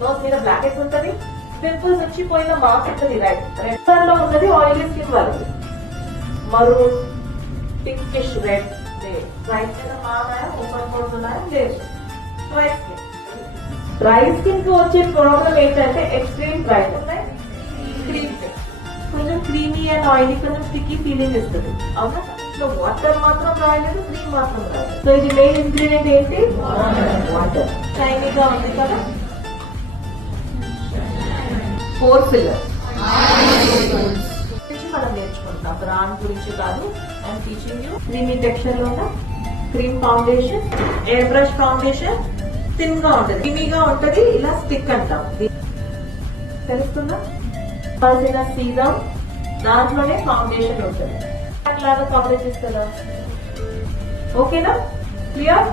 Nose మీద black heads ఉంటది, pimples వచ్చి పోయిన మార్క్ ఉంటుంది. రెడ్ కలర్ లో ఉన్నది ఆయిలీ స్కిన్ వాళ్ళకి. మరూన్, పింకిష్ రెడ్ లేదు. రైట్ మీద మారాయా, ఓపెన్ పోర్స్ ఉన్నాయా లేదు. Dry skin. డ్రై స్కిన్ కి వచ్చే ప్రాబ్లం ఏంటంటే ఎక్స్ట్రీమ్ డ్రైనెస్, క్రీమ్ కొంచెం క్రీమీ అండ్ ఆయిలీ, కొంచెం స్టిక్కీ ఫీలింగ్ ఇస్తుంది. అవునా? సో వాటర్ మాత్రం రాయలేదు, క్రీమ్ మాత్రం రాయలేదు. సో ఇది మెయిన్ ఇంగ్రీడియంట్ ఏంటి? వాటర్. షైనీగా ఉంది కదా. ఫోర్ ఫిల్లర్ మనం నేర్చుకుంటాం. బ్రాండ్ గురించి కాదు. And teaching you creamy texture లో ఉన్న cream foundation, air brush foundation. Thin గా ఉంటది, క్రీమీగా ఉంటది, ఇలా స్టిక్ అంటాం. తెలుస్తుందా? కావాల్సిన సీరం, దాంట్లోనే ఫౌండేషన్ ఉంటుంది. అట్లాగా కవరేజ్ ఇస్తుందా? ఓకేనా? క్లియర్?